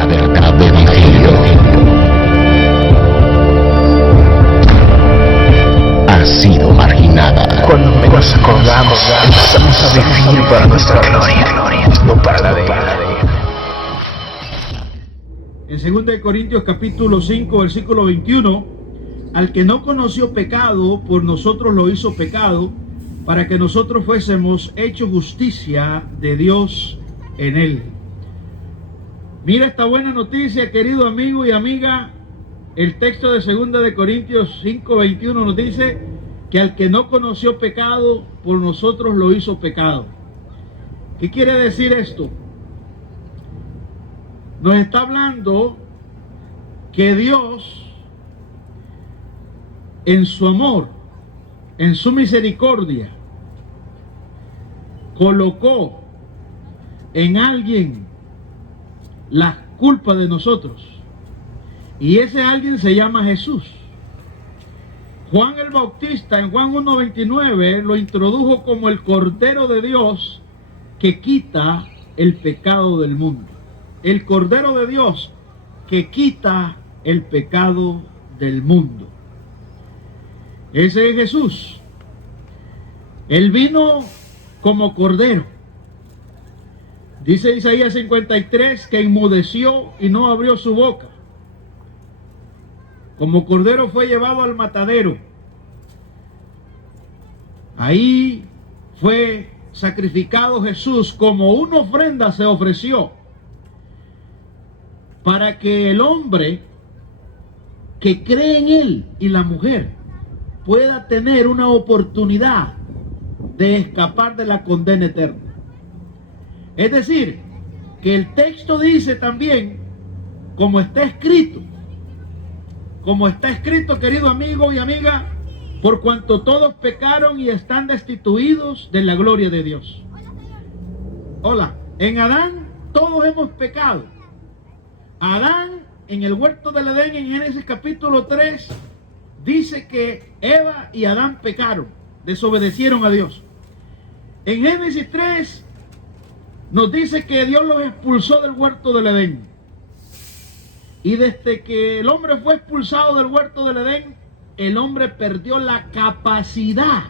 La verdad del Evangelio ha sido marginada. Cuando menos acordamos, empezamos a vivir para nuestra gloria, no para la de Él. En 2 Corintios capítulo 5, versículo 21, al que no conoció pecado, por nosotros lo hizo pecado, para que nosotros fuésemos hechos justicia de Dios en él. Mira esta buena noticia, querido amigo y amiga. El texto de 2 Corintios 5, 21 nos dice que al que no conoció pecado, por nosotros lo hizo pecado. ¿Qué quiere decir esto? Nos está hablando que Dios, en su amor, en su misericordia, colocó en alguien las culpas de nosotros. Y ese alguien se llama Jesús. Juan el Bautista en Juan 1:29 lo introdujo como el Cordero de Dios que quita el pecado del mundo. El Cordero de Dios que quita el pecado del mundo. Ese es Jesús. Él vino como Cordero. Dice Isaías 53 que enmudeció y no abrió su boca. Como Cordero fue llevado al matadero. Ahí fue sacrificado Jesús, como una ofrenda se ofreció, para que el hombre que cree en Él y la mujer pueda tener una oportunidad de escapar de la condena eterna. Es decir, que el texto dice también, como está escrito, querido amigo y amiga, por cuanto todos pecaron y están destituidos de la gloria de Dios. Hola, en Adán todos hemos pecado. Adán, en el huerto del Edén, en Génesis capítulo 3, dice que Eva y Adán pecaron, desobedecieron a Dios. En Génesis 3 nos dice que Dios los expulsó del huerto del Edén. Y desde que el hombre fue expulsado del huerto del Edén, el hombre perdió la capacidad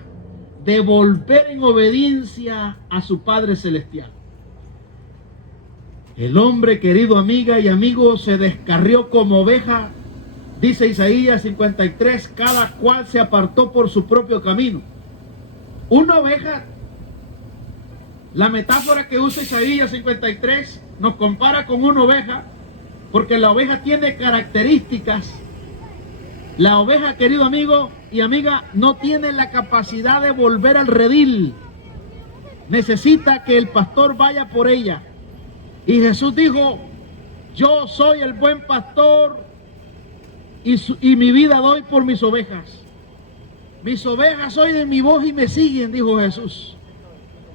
de volver en obediencia a su Padre Celestial. El hombre, querido amiga y amigo, se descarrió como oveja. Dice Isaías 53, cada cual se apartó por su propio camino. Una oveja, la metáfora que usa Isaías 53 nos compara con una oveja, porque la oveja tiene características. La oveja, querido amigo y amiga, no tiene la capacidad de volver al redil. Necesita que el pastor vaya por ella. Y Jesús dijo, yo soy el buen pastor y mi vida doy por mis ovejas. Mis ovejas oyen mi voz y me siguen, dijo Jesús.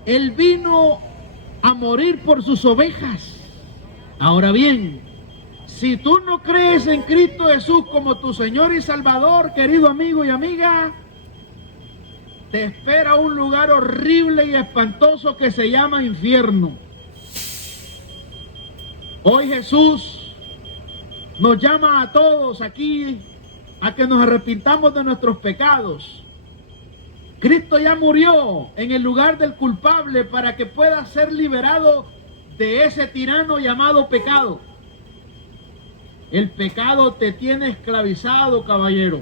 Él vino a morir por sus ovejas. Ahora bien, si tú no crees en Cristo Jesús como tu Señor y Salvador, querido amigo y amiga, te espera un lugar horrible y espantoso que se llama infierno. Hoy Jesús nos llama a todos aquí a que nos arrepintamos de nuestros pecados. Cristo ya murió en el lugar del culpable para que pueda ser liberado de ese tirano llamado pecado. El pecado te tiene esclavizado, caballero.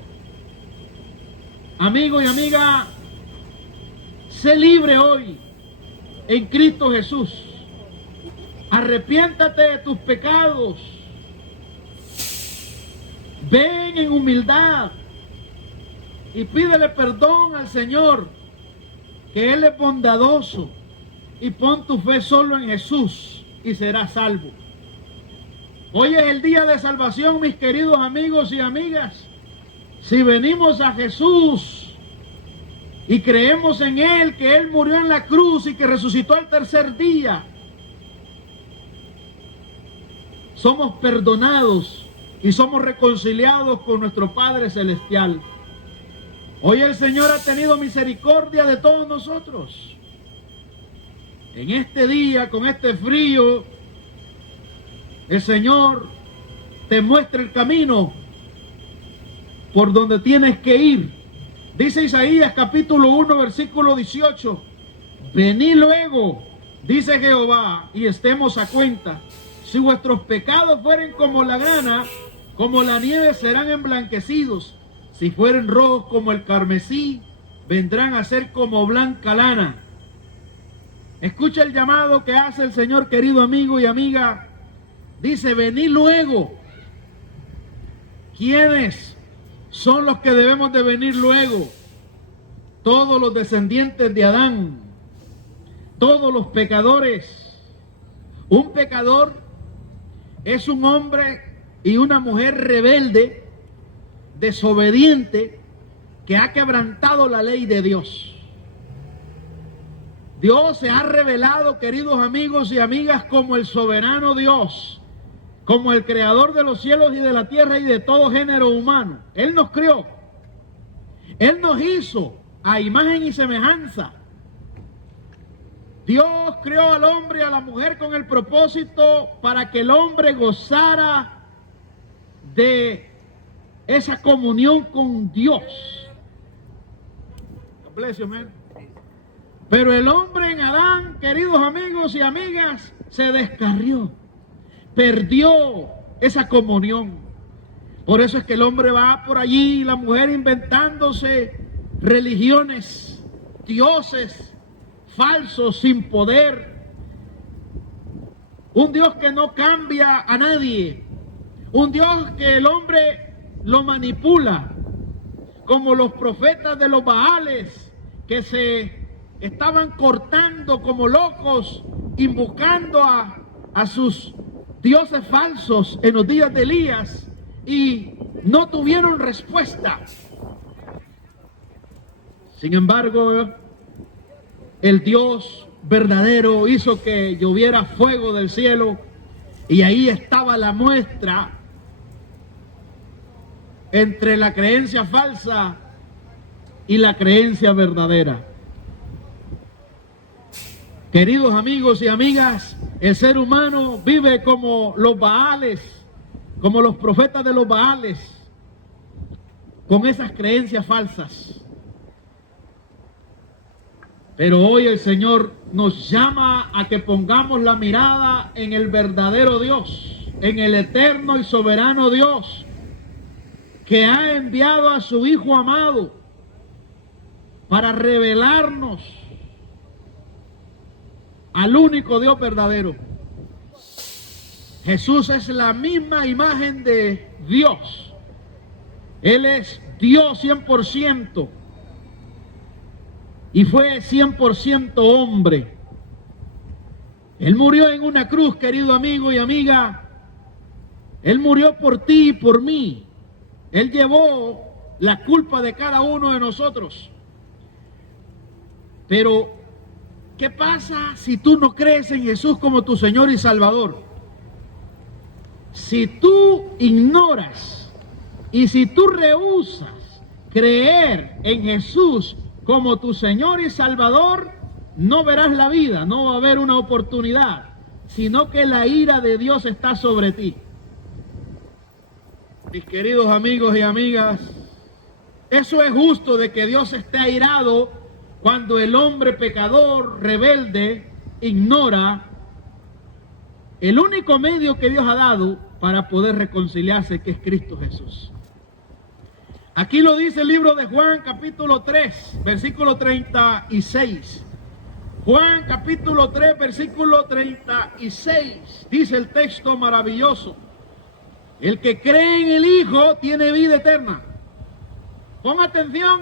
Amigo y amiga, sé libre hoy en Cristo Jesús. Arrepiéntate de tus pecados. Ven en humildad y pídele perdón al Señor, que Él es bondadoso, y pon tu fe solo en Jesús y serás salvo. Hoy es el día de salvación, mis queridos amigos y amigas. Si venimos a Jesús y creemos en Él, que Él murió en la cruz y que resucitó al tercer día, somos perdonados y somos reconciliados con nuestro Padre Celestial. Hoy el Señor ha tenido misericordia de todos nosotros. En este día, con este frío, el Señor te muestra el camino por donde tienes que ir. Dice Isaías capítulo 1 versículo 18, venid luego, dice Jehová, y estemos a cuenta. Si vuestros pecados fueren como la grana, como la nieve serán emblanquecidos. Si fueren rojos como el carmesí, vendrán a ser como blanca lana. Escucha el llamado que hace el Señor, querido amigo y amiga. Dice, venid luego. ¿Quiénes son los que debemos de venir luego? Todos los descendientes de Adán, todos los pecadores. Un pecador es un hombre y una mujer rebelde, desobediente, que ha quebrantado la ley de Dios. Dios se ha revelado, queridos amigos y amigas, como el soberano Dios, como el creador de los cielos y de la tierra y de todo género humano. Él nos crió, Él nos hizo a imagen y semejanza. Dios creó al hombre y a la mujer con el propósito para que el hombre gozara de esa comunión con Dios. Bless you, man. Pero el hombre en Adán, queridos amigos y amigas, se descarrió, perdió esa comunión. Por eso es que el hombre va por allí y la mujer inventándose religiones, dioses falsos, sin poder. Un Dios que no cambia a nadie. Un Dios que el hombre lo manipula, como los profetas de los Baales, que se estaban cortando como locos, invocando a sus dioses falsos en los días de Elías, y no tuvieron respuesta. Sin embargo, el Dios verdadero hizo que lloviera fuego del cielo, y ahí estaba la muestra entre la creencia falsa y la creencia verdadera. Queridos amigos y amigas, el ser humano vive como los Baales, como los profetas de los Baales, con esas creencias falsas. Pero hoy el Señor nos llama a que pongamos la mirada en el verdadero Dios, en el eterno y soberano Dios, que ha enviado a su Hijo amado para revelarnos al único Dios verdadero. Jesús es la misma imagen de Dios. Él es Dios 100%. Y fue 100% hombre. Él murió en una cruz, querido amigo y amiga. Él murió por ti y por mí. Él llevó la culpa de cada uno de nosotros. Pero, ¿qué pasa si tú no crees en Jesús como tu Señor y Salvador? Si tú ignoras y si tú rehusas creer en Jesús como tu Señor y Salvador, no verás la vida, no va a haber una oportunidad, sino que la ira de Dios está sobre ti. Mis queridos amigos y amigas, eso es justo de que Dios esté airado cuando el hombre pecador, rebelde, ignora el único medio que Dios ha dado para poder reconciliarse, que es Cristo Jesús. Aquí lo dice el libro de Juan capítulo 3, versículo 36. Juan capítulo 3, versículo 36. Dice el texto maravilloso: el que cree en el Hijo tiene vida eterna. Pon atención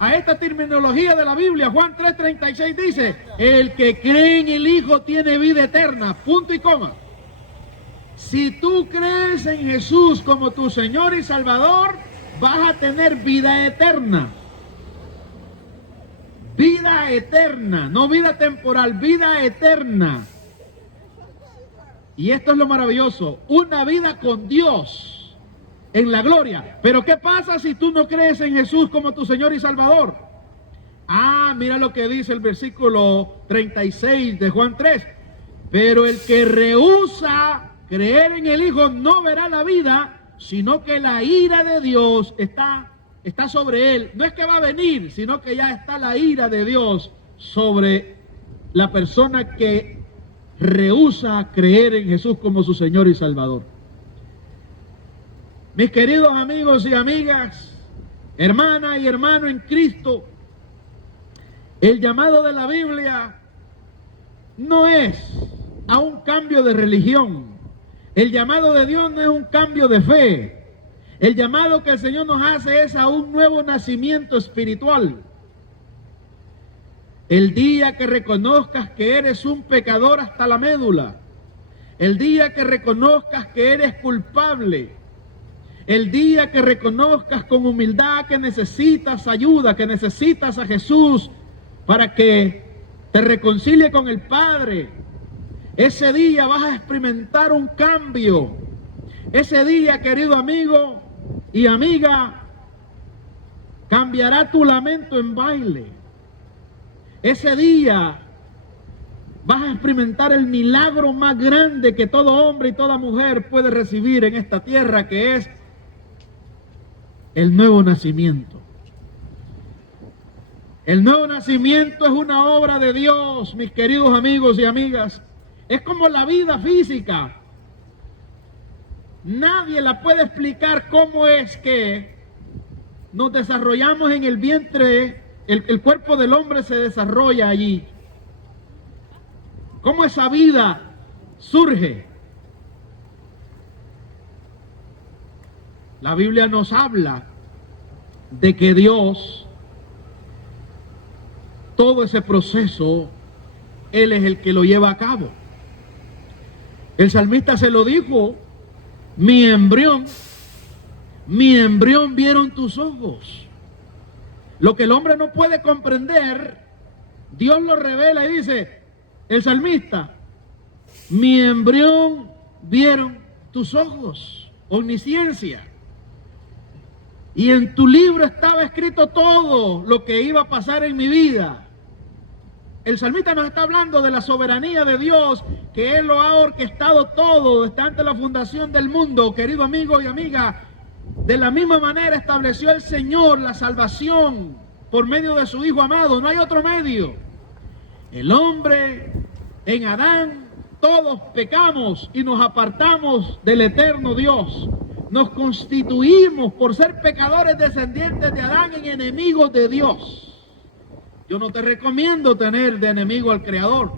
a esta terminología de la Biblia. Juan 3:36 dice: el que cree en el Hijo tiene vida eterna. Punto y coma. Si tú crees en Jesús como tu Señor y Salvador, vas a tener vida eterna. Vida eterna, no vida temporal, vida eterna. Y esto es lo maravilloso, una vida con Dios en la gloria. Pero ¿qué pasa si tú no crees en Jesús como tu Señor y Salvador? Ah, mira lo que dice el versículo 36 de Juan 3. Pero el que rehúsa creer en el Hijo, no verá la vida, sino que la ira de Dios está sobre él. No es que va a venir, sino que ya está la ira de Dios sobre la persona que rehúsa creer en Jesús como su Señor y Salvador. Mis queridos amigos y amigas, hermana y hermano en Cristo, el llamado de la Biblia no es a un cambio de religión. El llamado de Dios no es un cambio de fe. El llamado que el Señor nos hace es a un nuevo nacimiento espiritual. El día que reconozcas que eres un pecador hasta la médula, el día que reconozcas que eres culpable, el día que reconozcas con humildad que necesitas ayuda, que necesitas a Jesús para que te reconcilie con el Padre, ese día vas a experimentar un cambio. Ese día, querido amigo y amiga, cambiará tu lamento en baile. Ese día vas a experimentar el milagro más grande que todo hombre y toda mujer puede recibir en esta tierra, que es el nuevo nacimiento. El nuevo nacimiento es una obra de Dios, mis queridos amigos y amigas. Es como la vida física. Nadie la puede explicar cómo es que nos desarrollamos en el vientre, el cuerpo del hombre se desarrolla allí. ¿Cómo esa vida surge? La Biblia nos habla de que Dios, todo ese proceso, Él es el que lo lleva a cabo. El salmista se lo dijo: mi embrión vieron tus ojos. Lo que el hombre no puede comprender, Dios lo revela y dice, el salmista, mi embrión vieron tus ojos. Omnisciencia. Y en tu libro estaba escrito todo lo que iba a pasar en mi vida. El salmista nos está hablando de la soberanía de Dios, que Él lo ha orquestado todo desde antes de la fundación del mundo, querido amigo y amiga. De la misma manera estableció el Señor la salvación por medio de su Hijo amado. No hay otro medio. El hombre, en Adán, todos pecamos y nos apartamos del eterno Dios. Nos constituimos, por ser pecadores descendientes de Adán, en enemigos de Dios. Yo no te recomiendo tener de enemigo al Creador.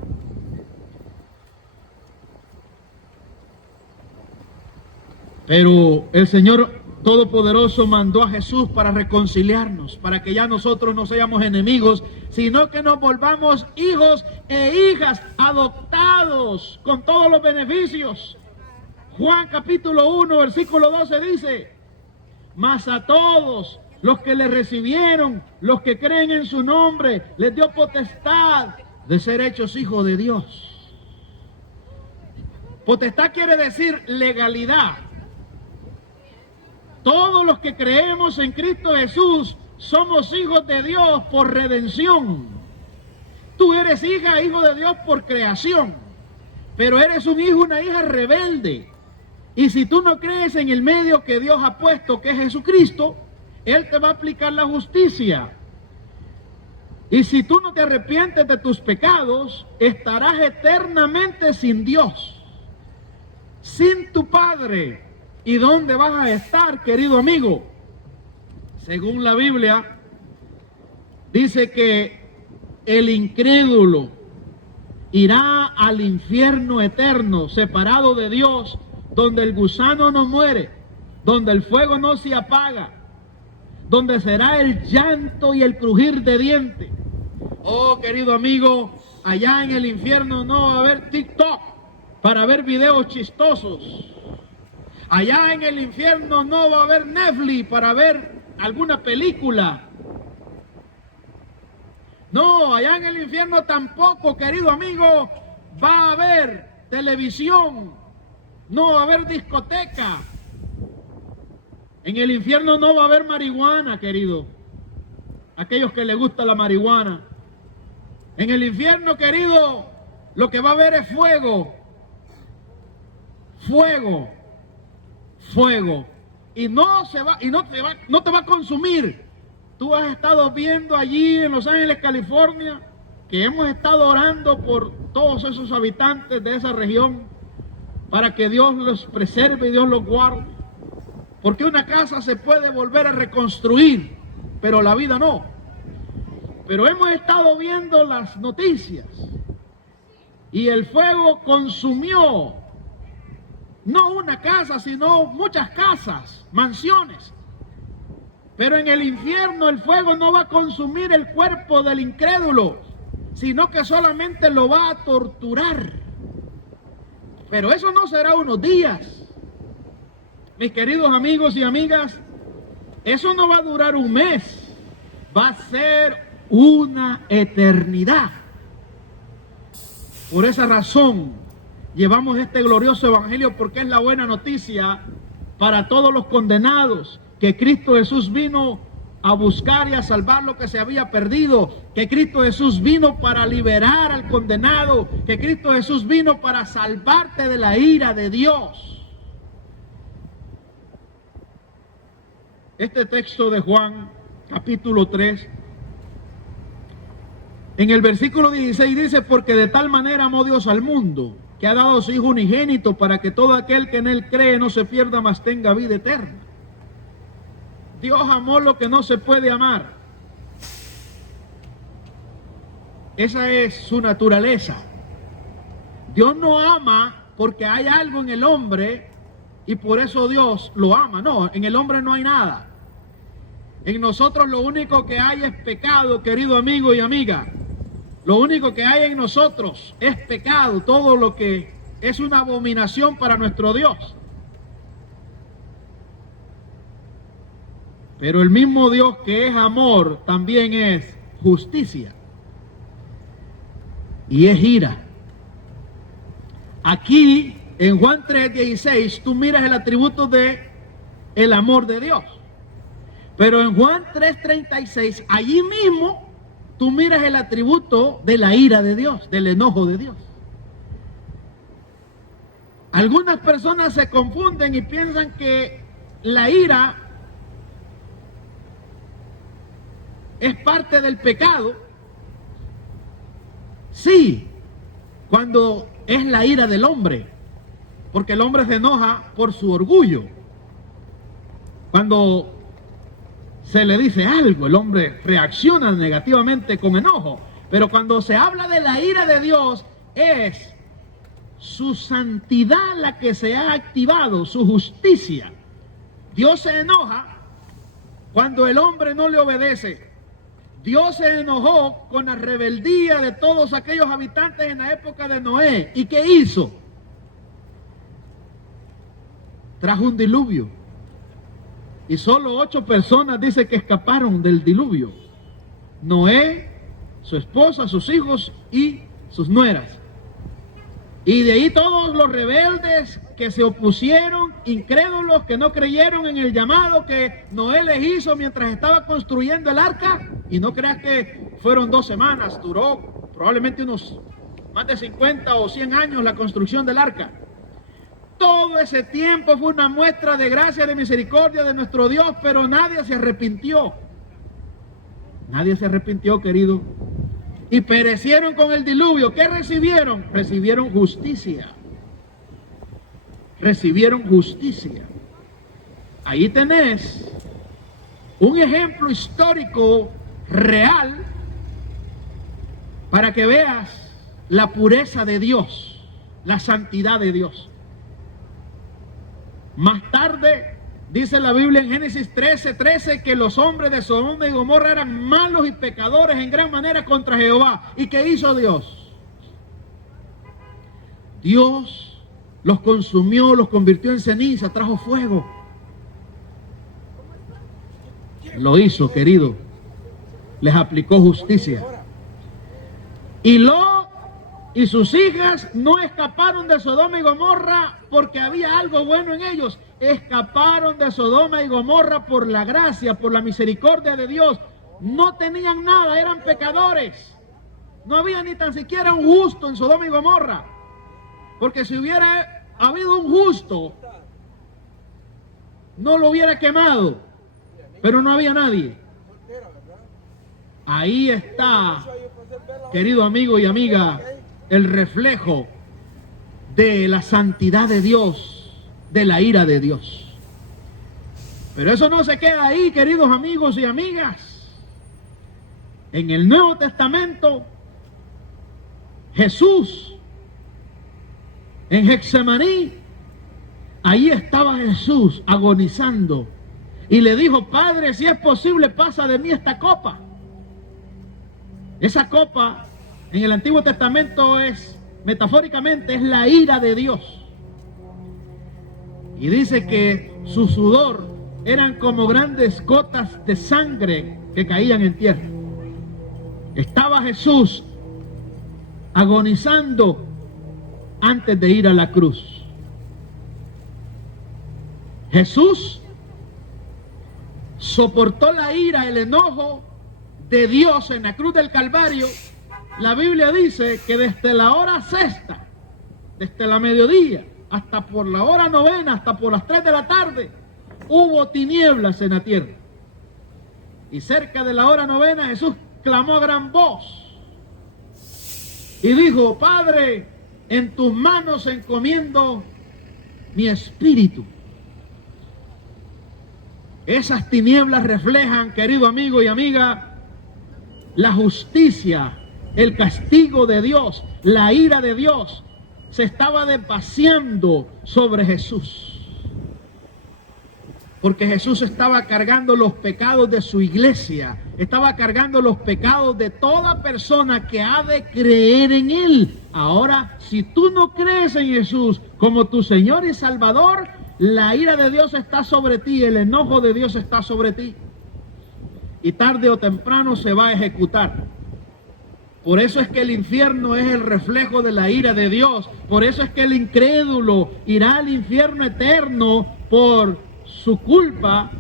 Pero el Señor Todopoderoso mandó a Jesús para reconciliarnos, para que ya nosotros no seamos enemigos, sino que nos volvamos hijos e hijas adoptados con todos los beneficios. Juan capítulo 1, versículo 12 dice, mas a todos los que le recibieron, los que creen en su nombre, les dio potestad de ser hechos hijos de Dios. Potestad quiere decir legalidad. Todos los que creemos en Cristo Jesús somos hijos de Dios por redención. Tú eres hija, hijo de Dios por creación, pero eres un hijo, una hija rebelde. Y si tú no crees en el medio que Dios ha puesto, que es Jesucristo, Él te va a aplicar la justicia. Y si tú no te arrepientes de tus pecados, estarás eternamente sin Dios, sin tu Padre. ¿Y dónde vas a estar, querido amigo? Según la Biblia, dice que el incrédulo irá al infierno eterno, separado de Dios, donde el gusano no muere, donde el fuego no se apaga, donde será el llanto y el crujir de dientes. Oh, querido amigo, allá en el infierno no va a haber TikTok para ver videos chistosos. Allá en el infierno no va a haber Netflix para ver alguna película. No, allá en el infierno tampoco, querido amigo, va a haber televisión. No va a haber discoteca. En el infierno no va a haber marihuana, querido. Aquellos que les gusta la marihuana. En el infierno, querido, lo que va a haber es fuego. fuego, fuego. Y no te va a consumir. Tú has estado viendo allí en Los Ángeles, California, que hemos estado orando por todos esos habitantes de esa región para que Dios los preserve y Dios los guarde. Porque una casa se puede volver a reconstruir, pero la vida no. Pero hemos estado viendo las noticias y el fuego consumió no una casa, sino muchas casas, mansiones. Pero en el infierno el fuego no va a consumir el cuerpo del incrédulo, sino que solamente lo va a torturar. Pero eso no será unos días. Mis queridos amigos y amigas, eso no va a durar un mes, va a ser una eternidad. Por esa razón llevamos este glorioso evangelio, porque es la buena noticia para todos los condenados, que Cristo Jesús vino a buscar y a salvar lo que se había perdido, que Cristo Jesús vino para liberar al condenado, que Cristo Jesús vino para salvarte de la ira de Dios. Este texto de Juan, capítulo 3, en el versículo 16 dice: porque de tal manera amó Dios al mundo, que ha dado a su Hijo unigénito, para que todo aquel que en Él cree no se pierda, mas tenga vida eterna. Dios amó lo que no se puede amar. Esa es su naturaleza. Dios no ama porque hay algo en el hombre y por eso Dios lo ama. No, en el hombre no hay nada. En nosotros lo único que hay es pecado, querido amigo y amiga. Lo único que hay en nosotros es pecado, todo lo que es una abominación para nuestro Dios. Pero el mismo Dios que es amor también es justicia y es ira. Aquí en Juan 3:16 tú miras el atributo de el amor de Dios. Pero en Juan 3:36 allí mismo tú miras el atributo de la ira de Dios, del enojo de Dios. Algunas personas se confunden y piensan que la ira es parte del pecado. Sí, cuando es la ira del hombre, porque el hombre se enoja por su orgullo. Cuando se le dice algo, el hombre reacciona negativamente con enojo. Pero cuando se habla de la ira de Dios, es su santidad la que se ha activado, su justicia. Dios se enoja cuando el hombre no le obedece. Dios se enojó con la rebeldía de todos aquellos habitantes en la época de Noé. ¿Y qué hizo? Trajo un diluvio. Y solo 8 personas dice que escaparon del diluvio. Noé, su esposa, sus hijos y sus nueras. Y de ahí todos los rebeldes que se opusieron, incrédulos que no creyeron en el llamado que Noé les hizo mientras estaba construyendo el arca. Y no creas que fueron 2 semanas, duró probablemente unos más de 50 o 100 años la construcción del arca. Todo ese tiempo fue una muestra de gracia, de misericordia de nuestro Dios, pero nadie se arrepintió. Nadie se arrepintió, querido. Y perecieron con el diluvio. ¿Qué recibieron? Recibieron justicia. Recibieron justicia. Ahí tenés un ejemplo histórico real para que veas la pureza de Dios, la santidad de Dios. Más tarde, dice la Biblia en Génesis 13:13, que los hombres de Sodoma y Gomorra eran malos y pecadores en gran manera contra Jehová. ¿Y qué hizo Dios? Dios los consumió, los convirtió en ceniza, trajo fuego. Lo hizo, querido. Les aplicó justicia. Y Lot y sus hijas no escaparon de Sodoma y Gomorra porque había algo bueno en ellos. Escaparon de Sodoma y Gomorra por la gracia, por la misericordia de Dios. No tenían nada, eran pecadores. No había ni tan siquiera un justo en Sodoma y Gomorra. Porque si hubiera habido un justo, no lo hubiera quemado, pero no había nadie. Ahí está, querido amigo y amiga, el reflejo de la santidad de Dios, de la ira de Dios. Pero eso no se queda ahí, queridos amigos y amigas. En el Nuevo Testamento, Jesús, en Getsemaní, ahí estaba Jesús agonizando y le dijo: Padre, si es posible, pasa de mí esta copa. Esa copa en el Antiguo Testamento es, metafóricamente, es la ira de Dios. Y dice que su sudor eran como grandes gotas de sangre que caían en tierra. Estaba Jesús agonizando antes de ir a la cruz. Jesús soportó la ira, el enojo de Dios en la cruz del Calvario. La Biblia dice que desde la hora sexta, desde la mediodía, hasta por la hora novena, hasta por las 3 de la tarde, hubo tinieblas en la tierra. Y cerca de la hora novena Jesús clamó a gran voz y dijo: Padre, en tus manos encomiendo mi espíritu. Esas tinieblas reflejan, querido amigo y amiga, la justicia, el castigo de Dios, la ira de Dios se estaba desvaciando sobre Jesús. Porque Jesús estaba cargando los pecados de su iglesia, estaba cargando los pecados de toda persona que ha de creer en Él. Ahora, si tú no crees en Jesús como tu Señor y Salvador, la ira de Dios está sobre ti, el enojo de Dios está sobre ti. Y tarde o temprano se va a ejecutar. Por eso es que el infierno es el reflejo de la ira de Dios. Por eso es que el incrédulo irá al infierno eterno por su culpa,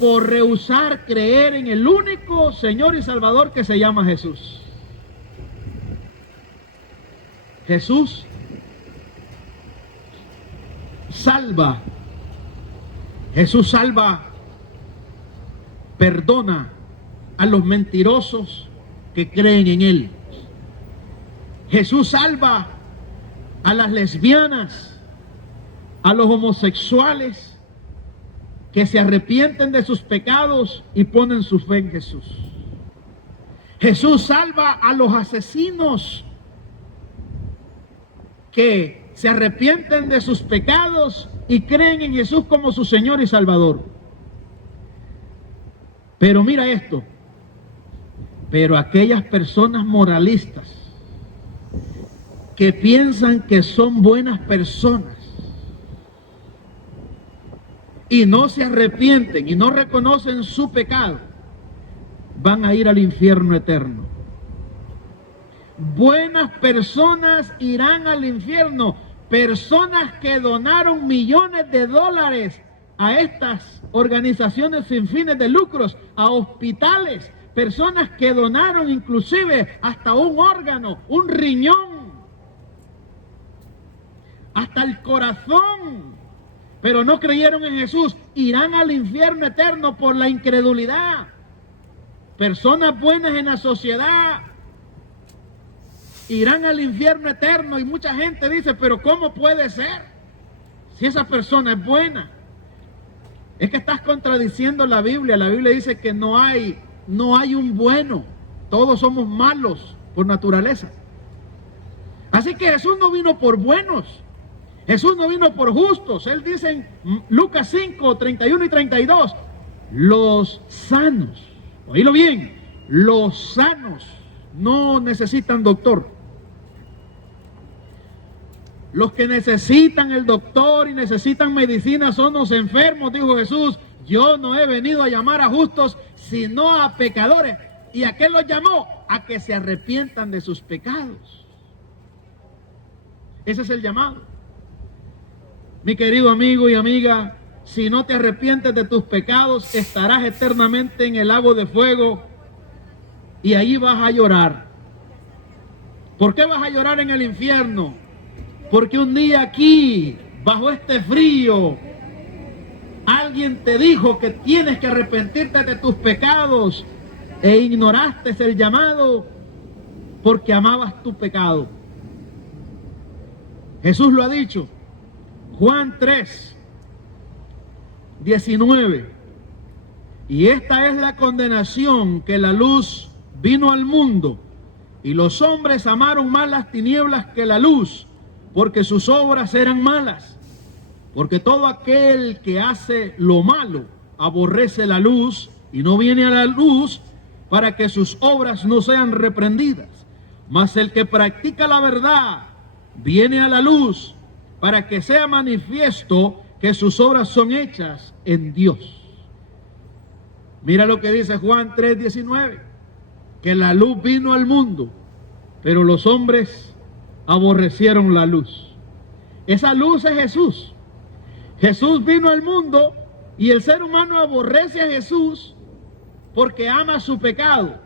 por rehusar creer en el único Señor y Salvador que se llama Jesús. Jesús salva. Jesús salva, perdona a los mentirosos que creen en Él. Jesús salva a las lesbianas, a los homosexuales que se arrepienten de sus pecados y ponen su fe en Jesús. Jesús salva a los asesinos que se arrepienten de sus pecados y creen en Jesús como su Señor y Salvador. Pero mira esto, pero aquellas personas moralistas que piensan que son buenas personas y no se arrepienten y no reconocen su pecado, van a ir al infierno eterno. Buenas personas irán al infierno. Personas que donaron millones de dólares a estas organizaciones sin fines de lucros, a hospitales, personas que donaron inclusive hasta un órgano, un riñón, hasta el corazón, pero no creyeron en Jesús, irán al infierno eterno por la incredulidad. Personas buenas en la sociedad irán al infierno eterno, y mucha gente dice: pero ¿cómo puede ser? Si esa persona es buena. Es que estás contradiciendo la Biblia. La Biblia dice que no hay un bueno. Todos somos malos por naturaleza. Así que Jesús no vino por buenos. Jesús no vino por justos. Él dice en Lucas 5, 31 y 32, los sanos, oílo bien, los sanos no necesitan doctor. Los que necesitan el doctor y necesitan medicina son los enfermos, dijo Jesús. Yo no he venido a llamar a justos, sino a pecadores. ¿Y a qué los llamó? A que se arrepientan de sus pecados. Ese es el llamado. Mi querido amigo y amiga, si no te arrepientes de tus pecados, estarás eternamente en el lago de fuego y ahí vas a llorar. ¿Por qué vas a llorar en el infierno? Porque un día aquí bajo este frío, alguien te dijo que tienes que arrepentirte de tus pecados e ignoraste el llamado porque amabas tu pecado. Jesús lo ha dicho, Juan 3, 19. Y esta es la condenación, que la luz vino al mundo, y los hombres amaron más las tinieblas que la luz, porque sus obras eran malas. Porque todo aquel que hace lo malo aborrece la luz y no viene a la luz para que sus obras no sean reprendidas. Mas el que practica la verdad viene a la luz para que sea manifiesto que sus obras son hechas en Dios. Mira lo que dice Juan 3:19, que la luz vino al mundo, pero los hombres aborrecieron la luz. Esa luz es Jesús. Jesús vino al mundo y el ser humano aborrece a Jesús porque ama su pecado.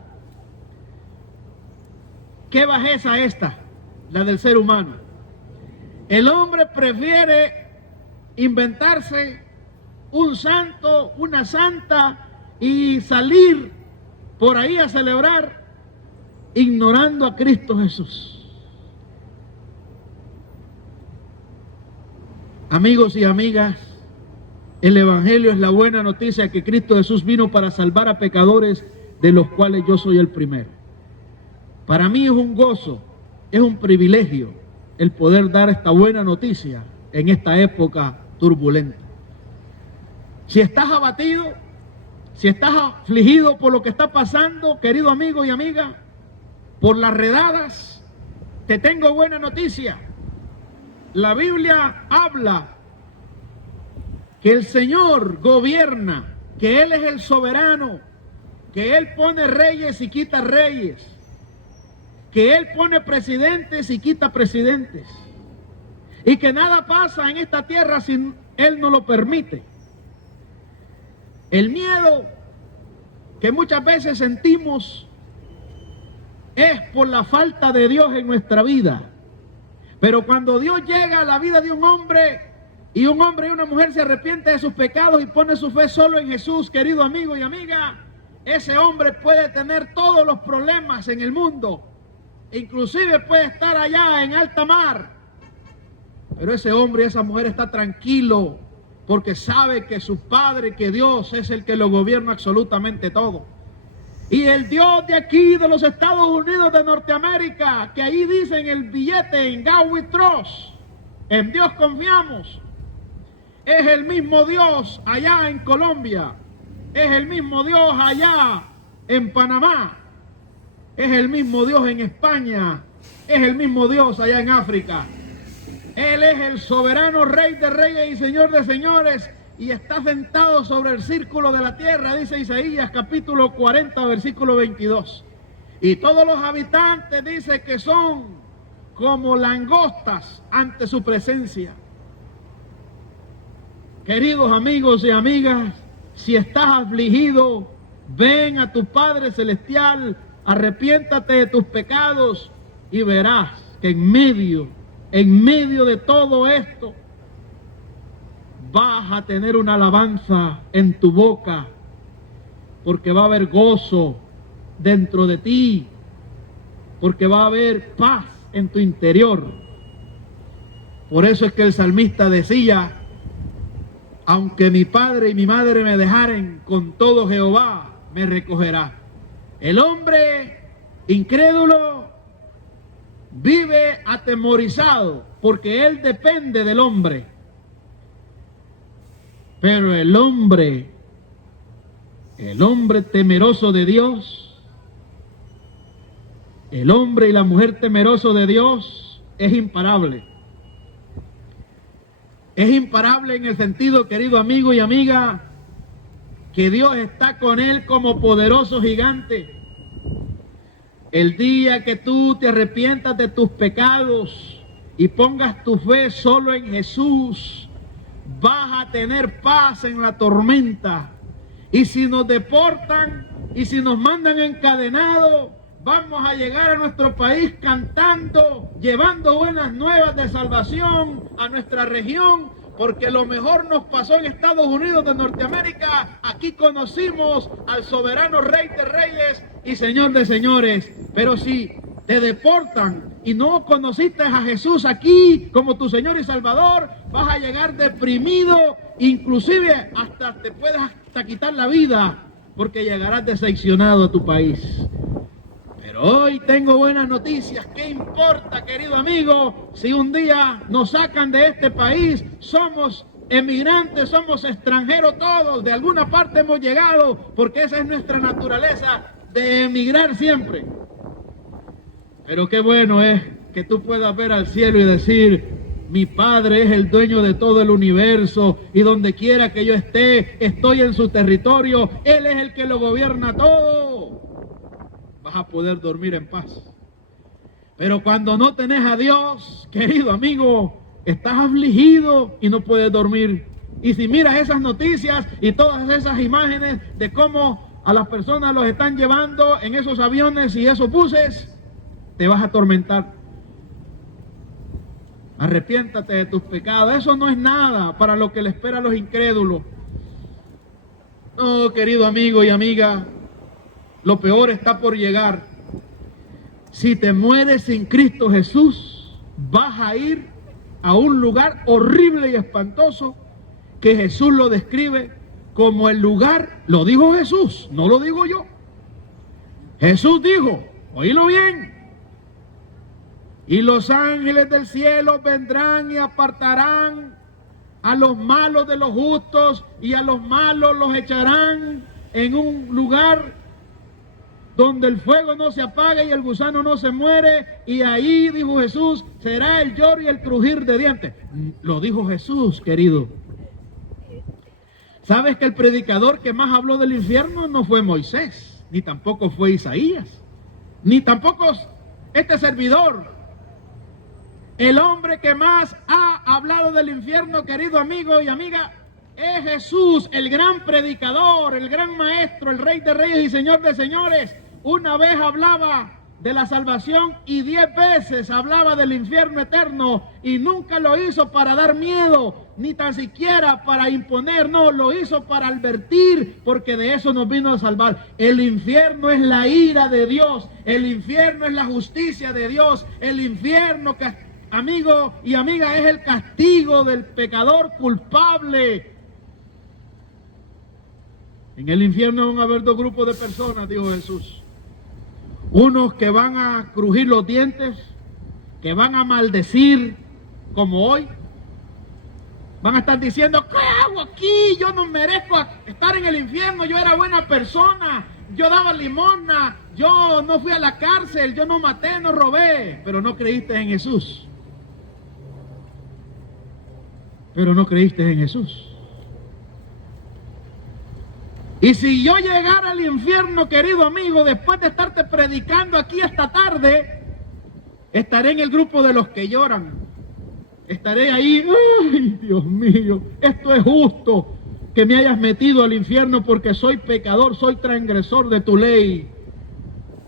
¿Qué bajeza esta? La del ser humano. El hombre prefiere inventarse un santo, una santa y salir por ahí a celebrar ignorando a Cristo Jesús. Amigos y amigas, el Evangelio es la buena noticia que Cristo Jesús vino para salvar a pecadores, de los cuales yo soy el primero. Para mí es un gozo, es un privilegio el poder dar esta buena noticia en esta época turbulenta. Si estás abatido, si estás afligido por lo que está pasando, querido amigo y amiga, por las redadas, te tengo buena noticia. La Biblia habla que el Señor gobierna, que Él es el soberano, que Él pone reyes y quita reyes, que Él pone presidentes y quita presidentes, y que nada pasa en esta tierra si Él no lo permite. El miedo que muchas veces sentimos es por la falta de Dios en nuestra vida. Pero cuando Dios llega a la vida de un hombre y una mujer se arrepiente de sus pecados y pone su fe solo en Jesús, querido amigo y amiga, ese hombre puede tener todos los problemas en el mundo, inclusive puede estar allá en alta mar, pero ese hombre y esa mujer está tranquilo porque sabe que su Padre, que Dios es el que lo gobierna absolutamente todo. Y el Dios de aquí, de los Estados Unidos de Norteamérica, que ahí dice en el billete, en God we trust, en Dios confiamos, es el mismo Dios allá en Colombia, es el mismo Dios allá en Panamá, es el mismo Dios en España, es el mismo Dios allá en África. Él es el soberano Rey de reyes y Señor de señores, y está sentado sobre el círculo de la tierra, dice Isaías capítulo 40, versículo 22. Y todos los habitantes dice que son como langostas ante su presencia. Queridos amigos y amigas, si estás afligido, ven a tu Padre Celestial, arrepiéntate de tus pecados y verás que en medio de todo esto, vas a tener una alabanza en tu boca, porque va a haber gozo dentro de ti, porque va a haber paz en tu interior. Por eso es que el salmista decía, aunque mi padre y mi madre me dejaren, con todo Jehová me recogerá. El hombre incrédulo vive atemorizado porque él depende del hombre. Pero el hombre temeroso de Dios, el hombre y la mujer temeroso de Dios es imparable. Es imparable en el sentido, querido amigo y amiga, que Dios está con él como poderoso gigante. El día que tú te arrepientas de tus pecados y pongas tu fe solo en Jesús, vas a tener paz en la tormenta. Y si nos deportan y si nos mandan encadenados, vamos a llegar a nuestro país cantando, llevando buenas nuevas de salvación a nuestra región, porque lo mejor nos pasó en Estados Unidos de Norteamérica. Aquí conocimos al soberano Rey de Reyes y Señor de Señores. Pero si te deportan y no conociste a Jesús aquí como tu Señor y Salvador, vas a llegar deprimido, inclusive hasta te puedes hasta quitar la vida, porque llegarás decepcionado a tu país. Pero hoy tengo buenas noticias. ¿Qué importa, querido amigo, si un día nos sacan de este país? Somos emigrantes, somos extranjeros todos, de alguna parte hemos llegado, porque esa es nuestra naturaleza, de emigrar siempre. Pero qué bueno es que tú puedas ver al cielo y decir: mi Padre es el dueño de todo el universo, y donde quiera que yo esté, estoy en su territorio, Él es el que lo gobierna todo. Vas a poder dormir en paz. Pero cuando no tenés a Dios, querido amigo, estás afligido y no puedes dormir. Y si miras esas noticias y todas esas imágenes de cómo a las personas los están llevando en esos aviones y esos buses, te vas a atormentar. Arrepiéntate de tus pecados. Eso no es nada para lo que le espera a los incrédulos. No, querido amigo y amiga, lo peor está por llegar. Si te mueres sin Cristo Jesús, vas a ir a un lugar horrible y espantoso que Jesús lo describe como el lugar, lo dijo Jesús, no lo digo yo. Jesús dijo, oílo bien: y los ángeles del cielo vendrán y apartarán a los malos de los justos, y a los malos los echarán en un lugar donde el fuego no se apaga y el gusano no se muere, y ahí, dijo Jesús, será el lloro y el crujir de dientes. Lo dijo Jesús, querido. ¿Sabes que el predicador que más habló del infierno no fue Moisés, ni tampoco fue Isaías, ni tampoco este servidor? El hombre que más ha hablado del infierno, querido amigo y amiga, es Jesús, el gran predicador, el gran maestro, el Rey de Reyes y Señor de Señores. Una vez hablaba de la salvación y 10 veces hablaba del infierno eterno, y nunca lo hizo para dar miedo, ni tan siquiera para imponer, no, lo hizo para advertir, porque de eso nos vino a salvar. El infierno es la ira de Dios, el infierno es la justicia de Dios, el infierno, amigo y amiga, es el castigo del pecador culpable. En el infierno van a haber 2 grupos de personas, dijo Jesús. Unos que van a crujir los dientes, que van a maldecir como hoy. Van a estar diciendo: ¿qué hago aquí? Yo no merezco estar en el infierno, yo era buena persona, yo daba limosna, yo no fui a la cárcel, yo no maté, no robé. Pero no creíste en Jesús. Pero no creíste en Jesús. Y si yo llegara al infierno, querido amigo, después de estarte predicando aquí esta tarde, estaré en el grupo de los que lloran. Estaré ahí: ¡ay, Dios mío! Esto es justo que me hayas metido al infierno, porque soy pecador, soy transgresor de tu ley,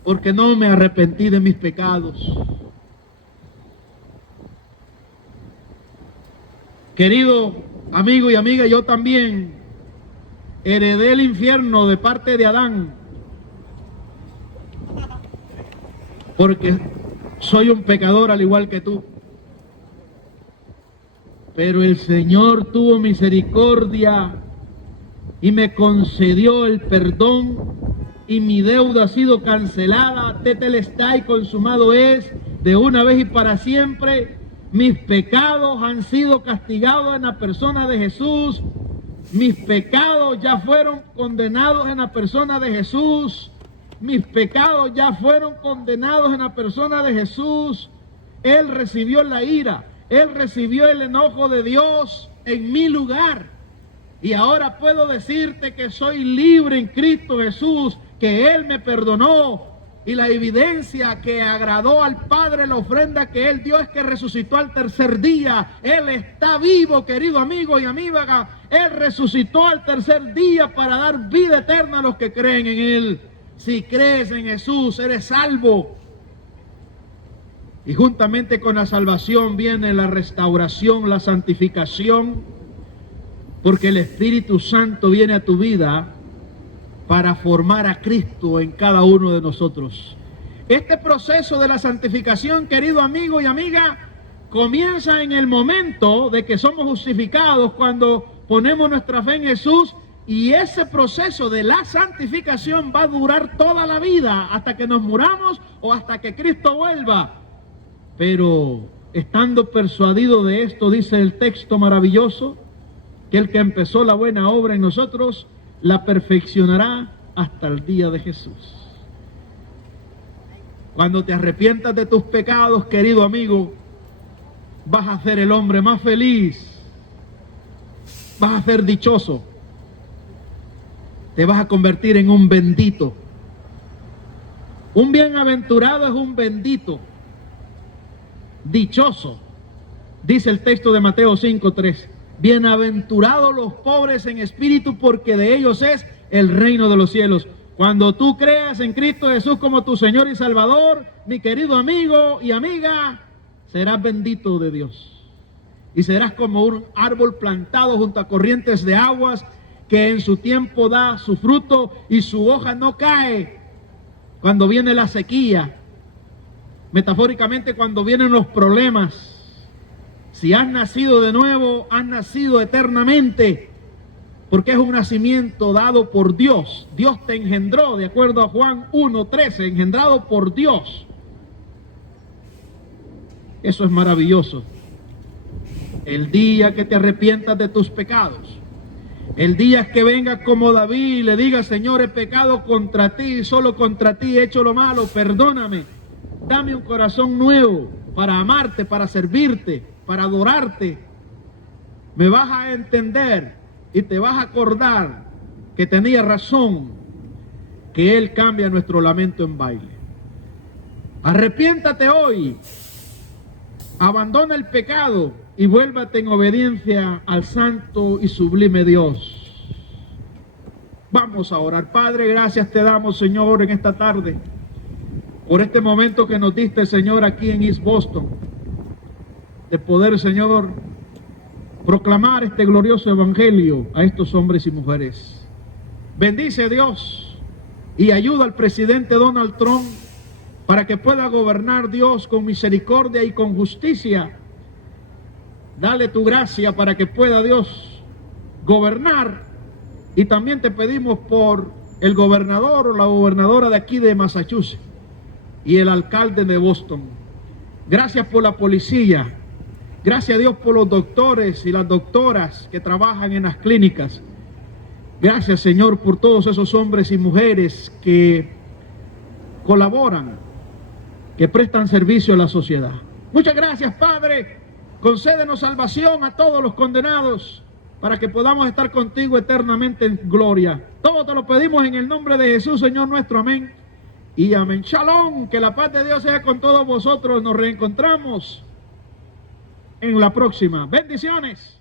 porque no me arrepentí de mis pecados. Querido amigo y amiga, yo también heredé el infierno de parte de Adán, porque soy un pecador al igual que tú. Pero el Señor tuvo misericordia y me concedió el perdón, y mi deuda ha sido cancelada. Tetelestai, consumado es, de una vez y para siempre. Mis pecados han sido castigados en la persona de Jesús. Mis pecados ya fueron condenados en la persona de Jesús. Mis pecados ya fueron condenados en la persona de Jesús. Él recibió la ira, Él recibió el enojo de Dios en mi lugar. Y ahora puedo decirte que soy libre en Cristo Jesús, que Él me perdonó. Y la evidencia que agradó al Padre, la ofrenda que Él dio, es que resucitó al tercer día. Él está vivo, querido amigo y amiga. Él resucitó al tercer día para dar vida eterna a los que creen en Él. Si crees en Jesús, eres salvo. Y juntamente con la salvación viene la restauración, la santificación, porque el Espíritu Santo viene a tu vida para formar a Cristo en cada uno de nosotros. Este proceso de la santificación, querido amigo y amiga, comienza en el momento de que somos justificados, cuando ponemos nuestra fe en Jesús, y ese proceso de la santificación va a durar toda la vida, hasta que nos muramos o hasta que Cristo vuelva. Pero estando persuadido de esto, dice el texto maravilloso, que el que empezó la buena obra en nosotros, la perfeccionará hasta el día de Jesús. Cuando te arrepientas de tus pecados, querido amigo, vas a ser el hombre más feliz, vas a ser dichoso, te vas a convertir en un bendito. Un bienaventurado es un bendito, dichoso. Dice el texto de Mateo 5:3, bienaventurados los pobres en espíritu, porque de ellos es el reino de los cielos. Cuando tú creas en Cristo Jesús como tu Señor y Salvador, mi querido amigo y amiga, serás bendito de Dios. Y serás como un árbol plantado junto a corrientes de aguas, que en su tiempo da su fruto y su hoja no cae cuando viene la sequía. Metafóricamente, cuando vienen los problemas. Si has nacido de nuevo, has nacido eternamente, porque es un nacimiento dado por Dios. Dios te engendró, de acuerdo a Juan 1:13, engendrado por Dios. Eso es maravilloso. El día que te arrepientas de tus pecados, el día que vengas como David y le digas, Señor, he pecado contra ti, solo contra ti he hecho lo malo, perdóname, dame un corazón nuevo para amarte, para servirte, para adorarte, me vas a entender y te vas a acordar que tenía razón, que Él cambia nuestro lamento en baile. Arrepiéntate hoy, abandona el pecado y vuélvate en obediencia al santo y sublime Dios. Vamos a orar. Padre, gracias te damos, Señor, en esta tarde, por este momento que nos diste, Señor, aquí en East Boston, de poder, Señor, proclamar este glorioso evangelio a estos hombres y mujeres. Bendice, Dios, y ayuda al presidente Donald Trump para que pueda gobernar, Dios, con misericordia y con justicia. Dale tu gracia para que pueda, Dios, gobernar. Y también te pedimos por el gobernador o la gobernadora de aquí de Massachusetts y el alcalde de Boston. Gracias por la policía. Gracias a Dios por los doctores y las doctoras que trabajan en las clínicas. Gracias, Señor, por todos esos hombres y mujeres que colaboran, que prestan servicio a la sociedad. Muchas gracias, Padre. Concédenos salvación a todos los condenados, para que podamos estar contigo eternamente en gloria. Todo te lo pedimos en el nombre de Jesús, Señor nuestro. Amén y amén. Shalom, que la paz de Dios sea con todos vosotros. Nos reencontramos en la próxima. Bendiciones.